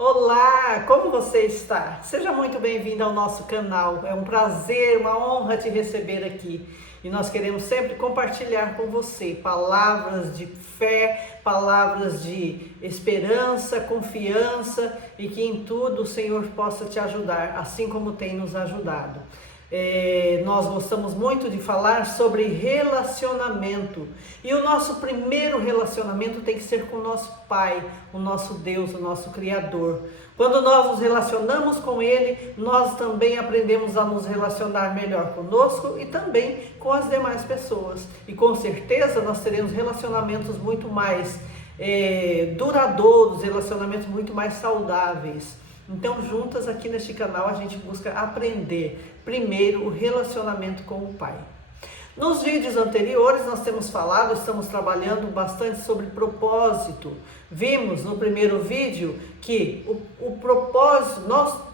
Olá, como você está? Seja muito bem-vindo ao nosso canal. É um prazer, uma honra te receber aqui. E nós queremos sempre compartilhar com você palavras de fé, palavras de esperança, confiança e que em tudo o Senhor possa te ajudar, assim como tem nos ajudado. Nós gostamos muito de falar sobre relacionamento, e o nosso primeiro relacionamento tem que ser com o nosso Pai, o nosso Deus, o nosso Criador. Quando nós nos relacionamos com Ele, nós também aprendemos a nos relacionar melhor conosco e também com as demais pessoas, e com certeza nós teremos relacionamentos muito mais duradouros, relacionamentos muito mais saudáveis. Então, juntas aqui neste canal, a gente busca aprender primeiro o relacionamento com o Pai. Nos vídeos anteriores, nós estamos trabalhando bastante sobre propósito. Vimos no primeiro vídeo que o propósito,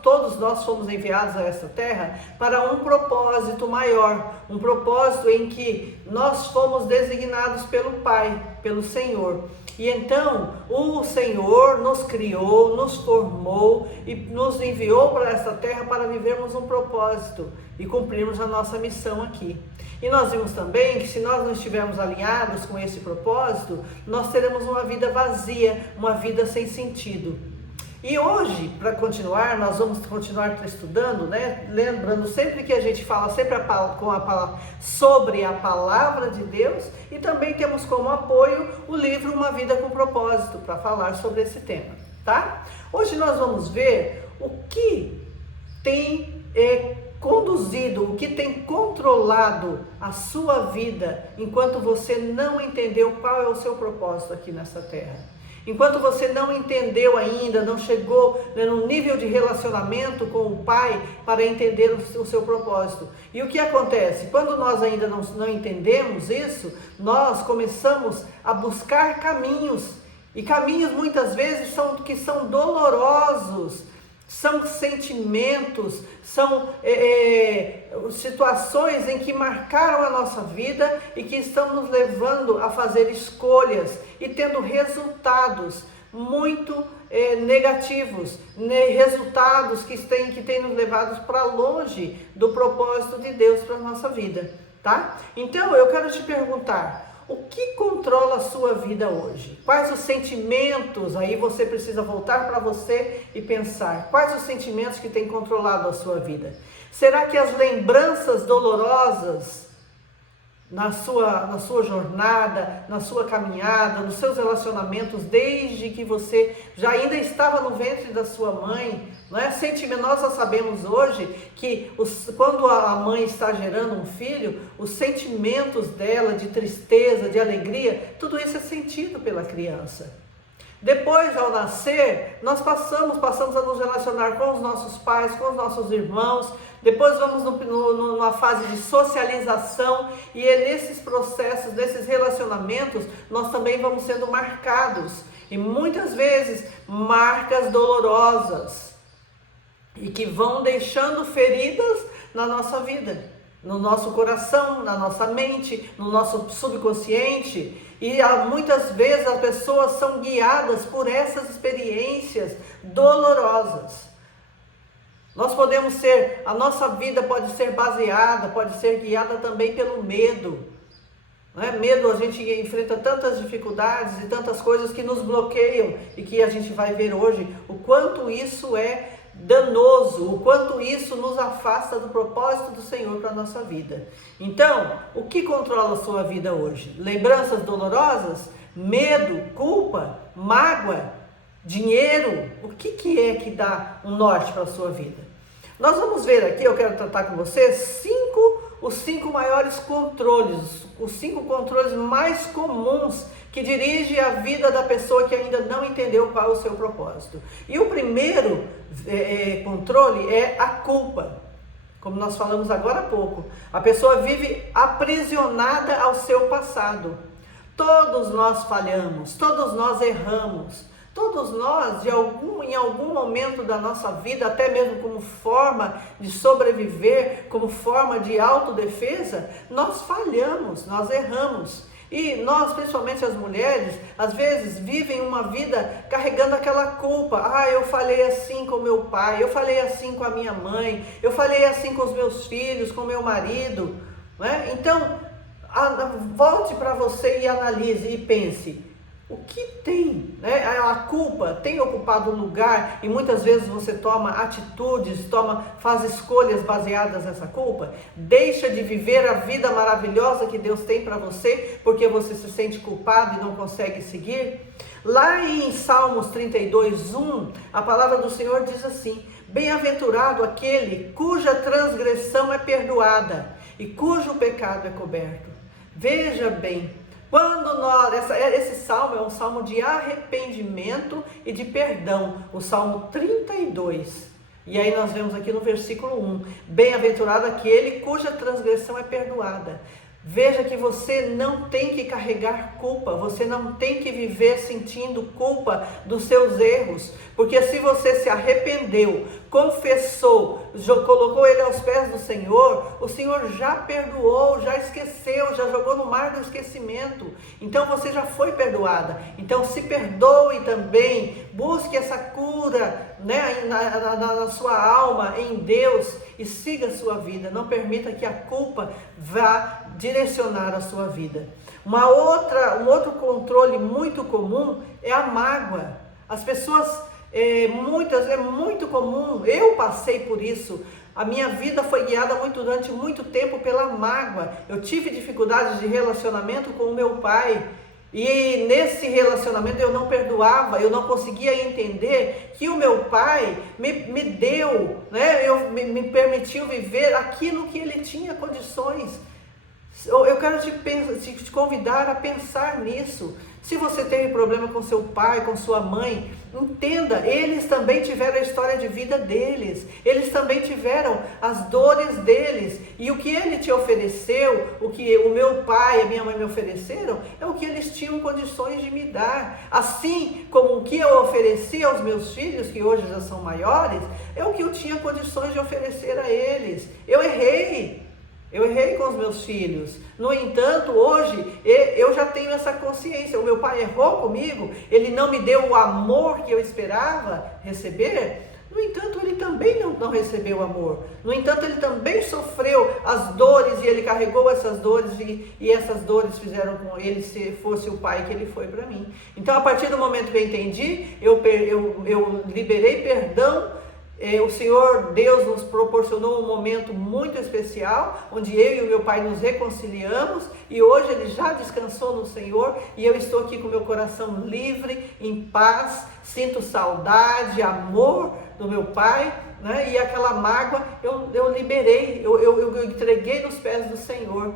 todos nós fomos enviados a esta terra para um propósito maior, um propósito em que nós fomos designados pelo Pai, pelo Senhor. E então o Senhor nos criou, nos formou e nos enviou para esta terra para vivermos um propósito e cumprirmos a nossa missão aqui. E nós vimos também que se nós não estivermos alinhados com esse propósito, nós teremos uma vida vazia, uma vida sem sentido. E hoje, para continuar, nós vamos continuar estudando, né? Lembrando sempre que a gente fala sempre sobre a palavra de Deus, e também temos como apoio o livro Uma Vida com Propósito, para falar sobre esse tema, tá? Hoje nós vamos ver o que tem conduzido, o que tem controlado a sua vida enquanto você não entendeu qual é o seu propósito aqui nessa terra. Enquanto você não entendeu ainda, não chegou no nível de relacionamento com o Pai para entender o seu propósito. E o que acontece? Quando nós ainda não entendemos isso, nós começamos a buscar caminhos. E caminhos muitas vezes são dolorosos. São sentimentos, são situações em que marcaram a nossa vida e que estão nos levando a fazer escolhas e tendo resultados muito negativos, resultados que têm nos levado para longe do propósito de Deus para a nossa vida, tá? Então eu quero te perguntar, o que controla a sua vida hoje? Quais os sentimentos? Aí você precisa voltar para você e pensar. Quais os sentimentos que têm controlado a sua vida? Será que as lembranças dolorosas na sua jornada, na sua caminhada, nos seus relacionamentos, desde que você já ainda estava no ventre da sua mãe, não é? Nós já sabemos hoje que quando a mãe está gerando um filho, os sentimentos dela de tristeza, de alegria, tudo isso é sentido pela criança. Depois, ao nascer, nós passamos a nos relacionar com os nossos pais, com os nossos irmãos. Depois vamos numa fase de socialização, e nesses processos, nesses relacionamentos, nós também vamos sendo marcados. E muitas vezes, marcas dolorosas, e que vão deixando feridas na nossa vida, no nosso coração, na nossa mente, no nosso subconsciente. E muitas vezes as pessoas são guiadas por essas experiências dolorosas. A nossa vida pode ser baseada, pode ser guiada também pelo medo. Não é? Medo, a gente enfrenta tantas dificuldades e tantas coisas que nos bloqueiam, e que a gente vai ver hoje o quanto isso é danoso, o quanto isso nos afasta do propósito do Senhor para a nossa vida. Então, o que controla a sua vida hoje? Lembranças dolorosas? Medo? Culpa? Mágoa? Dinheiro? O que é que dá um norte para a sua vida? Nós vamos ver aqui, eu quero tratar com você os 5 maiores controles, os 5 controles mais comuns que dirigem a vida da pessoa que ainda não entendeu qual é o seu propósito. E o primeiro controle é a culpa. Como nós falamos agora há pouco, a pessoa vive aprisionada ao seu passado. Todos nós falhamos, todos nós erramos. Todos nós, em algum momento da nossa vida, até mesmo como forma de sobreviver, como forma de autodefesa, nós falhamos, nós erramos. E nós, principalmente as mulheres, às vezes vivem uma vida carregando aquela culpa. Ah, eu falei assim com meu pai, eu falei assim com a minha mãe, eu falei assim com os meus filhos, com meu marido, né? Então, volte para você e analise e pense. O que tem, né? A culpa tem ocupado lugar e muitas vezes você toma atitudes, faz escolhas baseadas nessa culpa. Deixa de viver a vida maravilhosa que Deus tem para você porque você se sente culpado e não consegue seguir. Lá em Salmos 32:1, a palavra do Senhor diz assim: bem-aventurado aquele cuja transgressão é perdoada e cujo pecado é coberto. Veja bem, esse salmo é um salmo de arrependimento e de perdão, o Salmo 32. E aí nós vemos aqui no versículo 1, bem-aventurado aquele cuja transgressão é perdoada. Veja que você não tem que carregar culpa, você não tem que viver sentindo culpa dos seus erros, porque se você se arrependeu, confessou, colocou ele aos pés do Senhor, o Senhor já perdoou, já esqueceu, já jogou no mar do esquecimento, então você já foi perdoada. Então se perdoe também, busque essa cura, né, na sua alma, em Deus, e siga a sua vida. Não permita que a culpa vá direcionar a sua vida. Um outro controle muito comum é a mágoa. As pessoas, é muito comum, eu passei por isso. A minha vida foi guiada durante muito tempo pela mágoa. Eu tive dificuldades de relacionamento com o meu pai. E nesse relacionamento eu não perdoava, eu não conseguia entender que o meu pai me deu, né? Me permitiu viver aquilo que ele tinha condições. Eu quero te convidar a pensar nisso. Se você teve problema com seu pai, com sua mãe, entenda, eles também tiveram a história de vida deles, eles também tiveram as dores deles, e o que ele te ofereceu, o que o meu pai e a minha mãe me ofereceram, é o que eles tinham condições de me dar. Assim como o que eu ofereci aos meus filhos, que hoje já são maiores, é o que eu tinha condições de oferecer a eles. Eu errei com os meus filhos. No entanto, hoje eu já tenho essa consciência. O meu pai errou comigo, ele não me deu o amor que eu esperava receber. No entanto, ele também não recebeu amor. No entanto, ele também sofreu as dores e ele carregou essas dores e essas dores fizeram com ele se fosse o pai que ele foi para mim. Então, a partir do momento que eu entendi, eu liberei perdão. O Senhor Deus nos proporcionou um momento muito especial, onde eu e o meu pai nos reconciliamos, e hoje ele já descansou no Senhor, e eu estou aqui com meu coração livre, em paz, sinto saudade, amor do meu pai, né? E aquela mágoa eu liberei, eu entreguei nos pés do Senhor,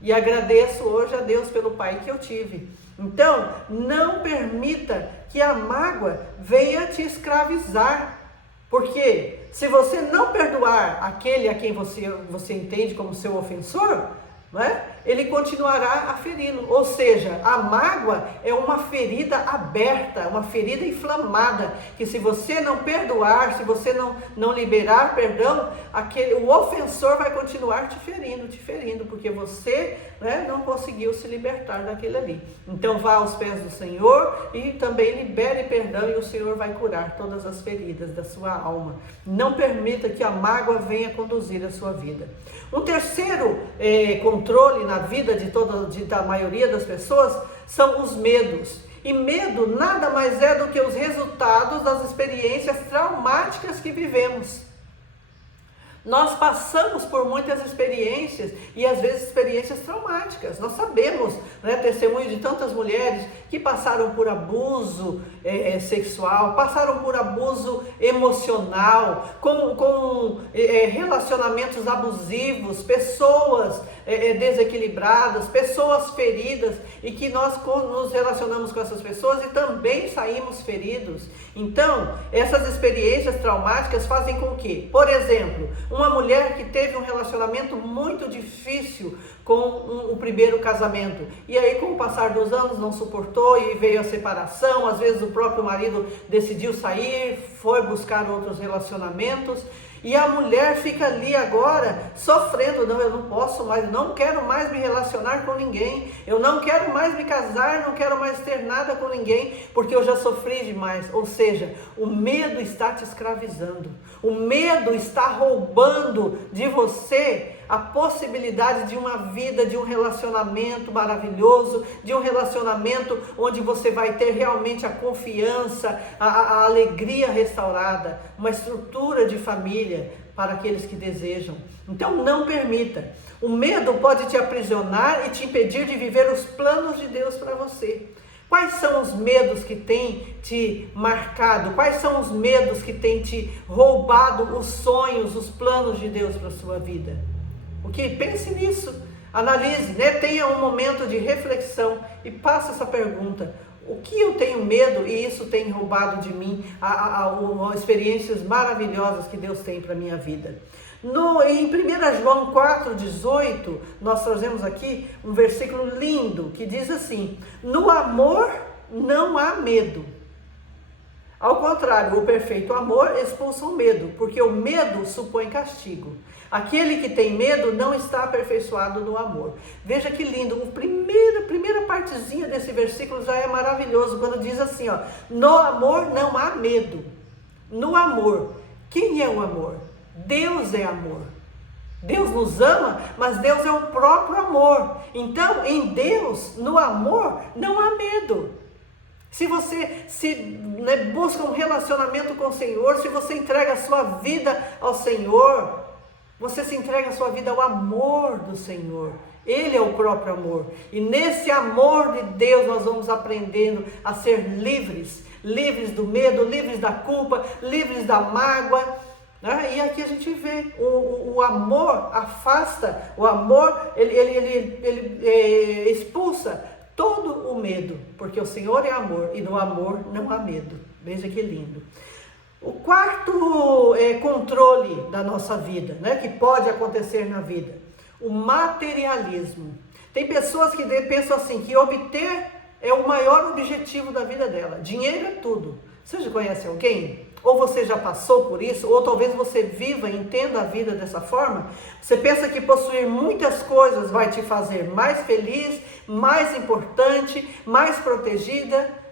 e agradeço hoje a Deus pelo pai que eu tive. Então, não permita que a mágoa venha te escravizar. Porque se você não perdoar aquele a quem você entende como seu ofensor, né, ele continuará aferindo. Ou seja, a mágoa é uma ferida aberta, uma ferida inflamada, que se você não perdoar, se você não liberar perdão, o ofensor vai continuar te ferindo, porque você, né, não conseguiu se libertar daquele ali. Então vá aos pés do Senhor e também libere perdão, e o Senhor vai curar todas as feridas da sua alma. Não permita que a mágoa venha conduzir a sua vida. Um terceiro controle na vida da maioria das pessoas são os medos. E medo nada mais é do que os resultados das experiências traumáticas que vivemos. Nós passamos por muitas experiências, e às vezes experiências traumáticas. Nós sabemos, né, testemunho de tantas mulheres que passaram por abuso sexual, passaram por abuso emocional, com relacionamentos abusivos, pessoas desequilibradas, pessoas feridas, e que nós nos relacionamos com essas pessoas e também saímos feridos. Então, essas experiências traumáticas fazem com que, por exemplo, uma mulher que teve um relacionamento muito difícil com o primeiro casamento, e aí com o passar dos anos não suportou e veio a separação, às vezes o próprio marido decidiu sair, foi buscar outros relacionamentos, E a mulher fica ali agora sofrendo, não, eu não posso mais, não quero mais me relacionar com ninguém, eu não quero mais me casar, não quero mais ter nada com ninguém, porque eu já sofri demais. Ou seja, o medo está te escravizando, o medo está roubando de você a possibilidade de uma vida, de um relacionamento maravilhoso, de um relacionamento onde você vai ter realmente a confiança, a alegria restaurada, uma estrutura de família para aqueles que desejam. Então não permita. O medo pode te aprisionar e te impedir de viver os planos de Deus para você. Quais são os medos que têm te marcado? Quais são os medos que têm te roubado os sonhos, os planos de Deus para a sua vida? Pense nisso, analise, tenha um momento de reflexão e faça essa pergunta: o que eu tenho medo e isso tem roubado de mim experiências maravilhosas que Deus tem para a minha vida? Em 1 João 4,18, nós trazemos aqui um versículo lindo que diz assim: no amor não há medo. Ao contrário, o perfeito amor expulsa o medo, porque o medo supõe castigo. Aquele que tem medo não está aperfeiçoado no amor. Veja que lindo, a primeira partezinha desse versículo já é maravilhoso, quando diz assim, no amor não há medo. No amor, quem é o amor? Deus é amor. Deus nos ama, mas Deus é o próprio amor. Então, em Deus, no amor, não há medo. Se você busca um relacionamento com o Senhor, se você entrega a sua vida ao Senhor, você se entrega a sua vida ao amor do Senhor. Ele é o próprio amor. E nesse amor de Deus nós vamos aprendendo a ser livres. Livres do medo, livres da culpa, livres da mágoa. E aqui a gente vê, o amor afasta, o amor ele expulsa todo o medo, porque o Senhor é amor e no amor não há medo. Veja que lindo. O quarto controle da nossa vida, que pode acontecer na vida, o materialismo. Tem pessoas que pensam assim, que obter é o maior objetivo da vida dela. Dinheiro é tudo. Você já conhece alguém? Ou você já passou por isso? Ou talvez você viva e entenda a vida dessa forma? Você pensa que possuir muitas coisas vai te fazer mais feliz, mais importante, mais protegida?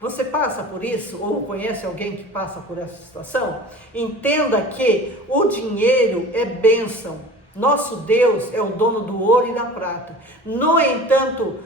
Você passa por isso? Ou conhece alguém que passa por essa situação? Entenda que o dinheiro é bênção. Nosso Deus é o dono do ouro e da prata. No entanto,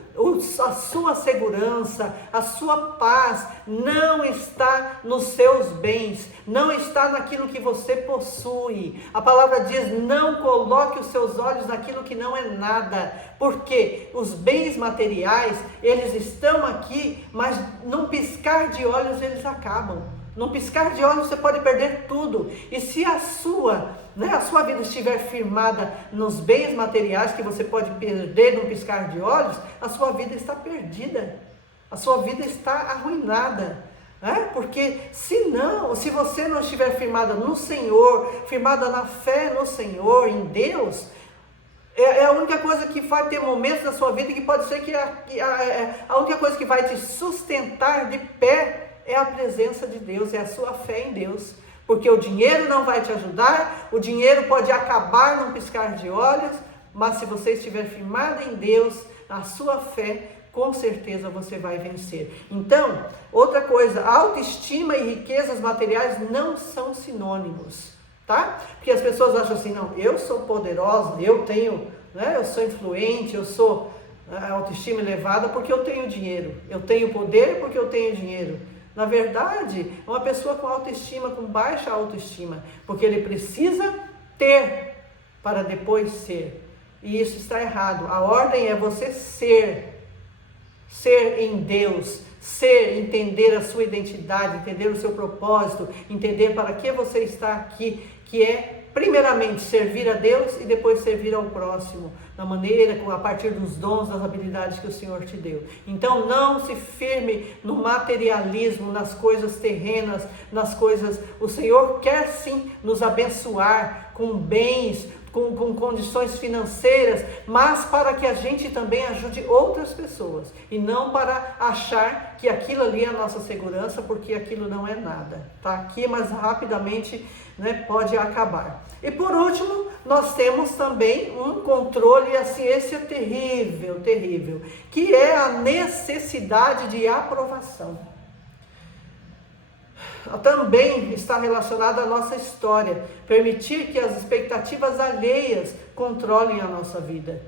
a sua segurança, a sua paz não está nos seus bens, não está naquilo que você possui. A palavra diz: não coloque os seus olhos naquilo que não é nada, porque os bens materiais, eles estão aqui, mas num piscar de olhos eles acabam. Num piscar de olhos você pode perder tudo. E se a sua vida estiver firmada nos bens materiais que você pode perder num piscar de olhos, a sua vida está perdida. A sua vida está arruinada. Porque se você não estiver firmada no Senhor, firmada na fé no Senhor, em Deus, é a única coisa que vai ter momentos da sua vida que pode ser que a única coisa que vai te sustentar de pé é a presença de Deus, é a sua fé em Deus. Porque o dinheiro não vai te ajudar, o dinheiro pode acabar num piscar de olhos, mas se você estiver firmado em Deus, a sua fé, com certeza você vai vencer. Então, outra coisa, autoestima e riquezas materiais não são sinônimos, tá? Porque as pessoas acham assim, não, eu sou poderosa, eu sou influente, eu sou autoestima elevada porque eu tenho dinheiro, eu tenho poder porque eu tenho dinheiro. Na verdade, é uma pessoa com autoestima, com baixa autoestima, porque ele precisa ter para depois ser. E isso está errado. A ordem é você ser em Deus, entender a sua identidade, entender o seu propósito, entender para que você está aqui, que é primeiramente servir a Deus e depois servir ao próximo, da maneira, a partir dos dons, das habilidades que o Senhor te deu. Então não se firme no materialismo, nas coisas terrenas, nas coisas... O Senhor quer sim nos abençoar com bens, com condições financeiras, mas para que a gente também ajude outras pessoas, e não para achar que aquilo ali é a nossa segurança, porque aquilo não é nada. Tá aqui, mas rapidamente, né, pode acabar. E por último, nós temos também um controle, assim, esse é terrível, terrível, que é a necessidade de aprovação. Também está relacionada à nossa história, permitir que as expectativas alheias controlem a nossa vida.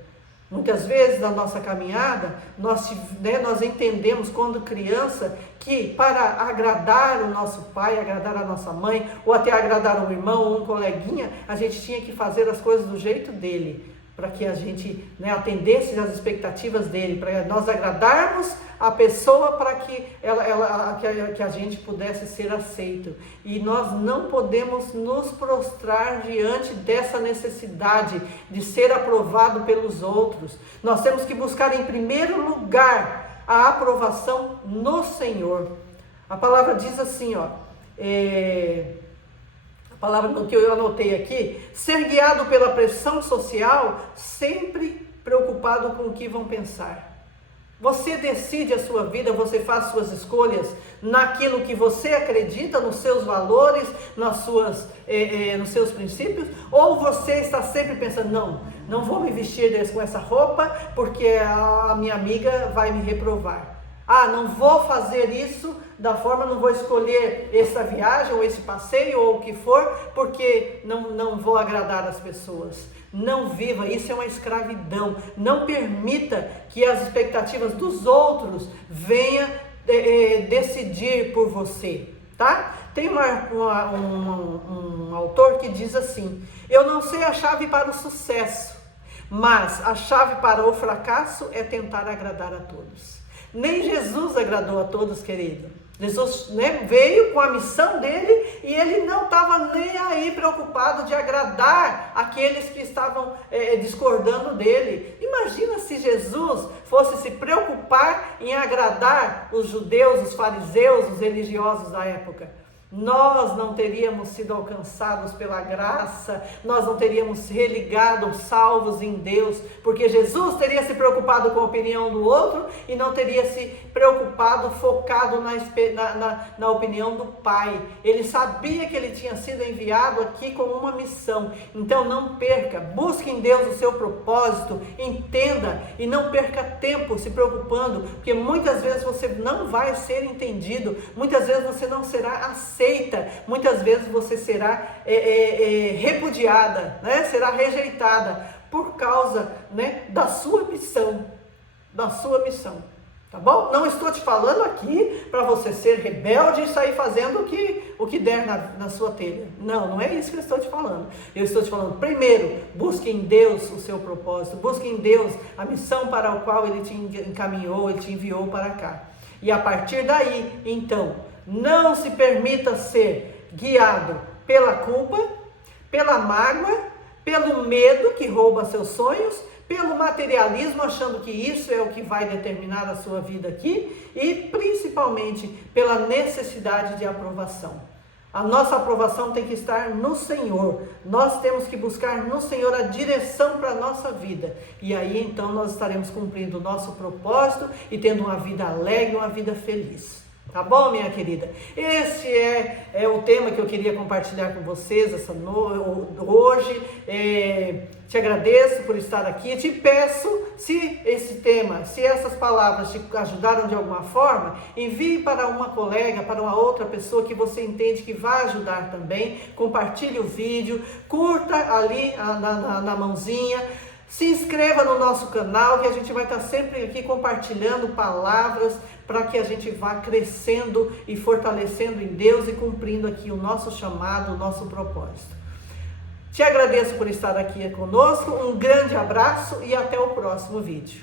Muitas vezes na nossa caminhada, nós entendemos quando criança que para agradar o nosso pai, agradar a nossa mãe, ou até agradar um irmão ou um coleguinha, a gente tinha que fazer as coisas do jeito dele, para que a gente, né, atendesse às expectativas dele, para nós agradarmos a pessoa, para que que a gente pudesse ser aceito. E nós não podemos nos prostrar diante dessa necessidade de ser aprovado pelos outros. Nós temos que buscar em primeiro lugar a aprovação no Senhor. A palavra diz assim, ó, a palavra que eu anotei aqui: ser guiado pela pressão social, sempre preocupado com o que vão pensar. Você decide a sua vida, você faz suas escolhas naquilo que você acredita, nos seus valores, nos seus princípios, ou você está sempre pensando, não vou me vestir com essa roupa porque a minha amiga vai me reprovar. Não vou fazer isso da forma, não vou escolher essa viagem ou esse passeio ou o que for, porque não vou agradar as pessoas. Não viva, isso é uma escravidão. Não permita que as expectativas dos outros venham decidir por você, tá? Tem um autor que diz assim: eu não sei a chave para o sucesso, mas a chave para o fracasso é tentar agradar a todos. Nem Jesus agradou a todos, querido. Jesus, né, veio com a missão dele e ele não estava nem aí preocupado de agradar aqueles que estavam discordando dele. Imagina se Jesus fosse se preocupar em agradar os judeus, os fariseus, os religiosos da época. Nós não teríamos sido alcançados pela graça, nós não teríamos religado, salvos em Deus, porque Jesus teria se preocupado com a opinião do outro e não teria se preocupado, focado na opinião do Pai. Ele sabia que ele tinha sido enviado aqui com uma missão. Então não perca, busque em Deus o seu propósito, entenda e não perca tempo se preocupando, porque muitas vezes você não vai ser entendido, muitas vezes você não será aceito, muitas vezes você será repudiada, né? Será rejeitada por causa, né, da sua missão, tá bom? Não estou te falando aqui para você ser rebelde e sair fazendo o que der na sua telha. Não é isso que eu estou te falando. Eu estou te falando, primeiro, busque em Deus o seu propósito, busque em Deus a missão para a qual Ele te encaminhou, Ele te enviou para cá. E a partir daí, então, não se permita ser guiado pela culpa, pela mágoa, pelo medo que rouba seus sonhos, pelo materialismo, achando que isso é o que vai determinar a sua vida aqui, e principalmente pela necessidade de aprovação. A nossa aprovação tem que estar no Senhor. Nós temos que buscar no Senhor a direção para a nossa vida. E aí então nós estaremos cumprindo o nosso propósito e tendo uma vida alegre, uma vida feliz. Tá bom, minha querida? Esse é o tema que eu queria compartilhar com vocês hoje. Te agradeço por estar aqui. Te peço, se esse tema, se essas palavras te ajudaram de alguma forma, envie para uma colega, para uma outra pessoa que você entende que vai ajudar também. Compartilhe o vídeo, curta ali na mãozinha. Se inscreva no nosso canal, que a gente vai estar sempre aqui compartilhando palavras para que a gente vá crescendo e fortalecendo em Deus e cumprindo aqui o nosso chamado, o nosso propósito. Te agradeço por estar aqui conosco, um grande abraço e até o próximo vídeo.